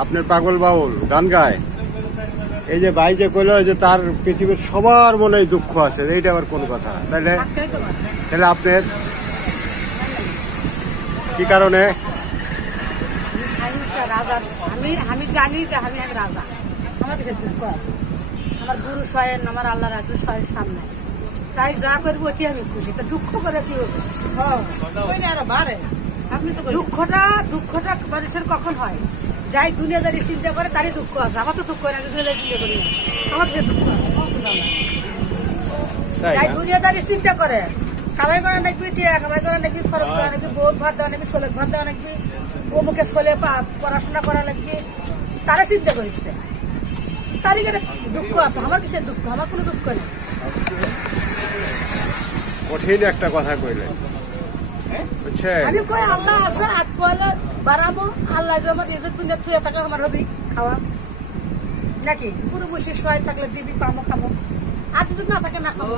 আপনার পাগল বাউল গান গায়। এই যে ভাই যে কইলো যে তার পৃথিবীর সবার মনে দুঃখ আছে, এইটা আবার কোন কথা? তাহলে তাহলে আপনার কি কারণে? আমি জানি যে আমি এক রাজা, আমার কিছু দুঃখ আছে, আমার গুরু স্বয়ং আমার আল্লাহ রাজু স্বয়ং সামনে, তাই যা করবো ওটি আমি খুশি। তা দুঃখ করে কি হবে? দুঃখটা মানুষের কখন হয়? যাই দুনিয়াদারি চিন্তা করে তারই দুঃখ আছে। আমার তো দুঃখ হয় না, দুনিয়াদারি চিন্তা করি না, আমার কিছু দুঃখ আছে। যাই দুনিয়াদারি চিন্তা করে, কামাই করা নাকি, কামাই করা নাকি, খরচ করা নাকি, বহুত ভাত দেওয়া নাকি, ছোলে ভাত দেওয়া নাকি, অমুকে ছোলে পড়াশোনা করা নাকি, তারা চিন্তা করিচ্ছে, তারই করে দুঃখ আছে। আমার কিসের দুঃখ? আমার কোনো দুঃখ নেই। কঠিন একটা কথা কইলেন, বুঝছেন? আমি কই আল্লাহ আছে, আজ পয়লা বাড়াবো, আল্লাহ আমার নিজের দুনিয়া থুয়ে থাকলে আমার হবি খাওয়া নাকি, পুরো বসে শোয়াই থাকলে দিবি পামো খাবো, আর যদি না থাকে না খাবো।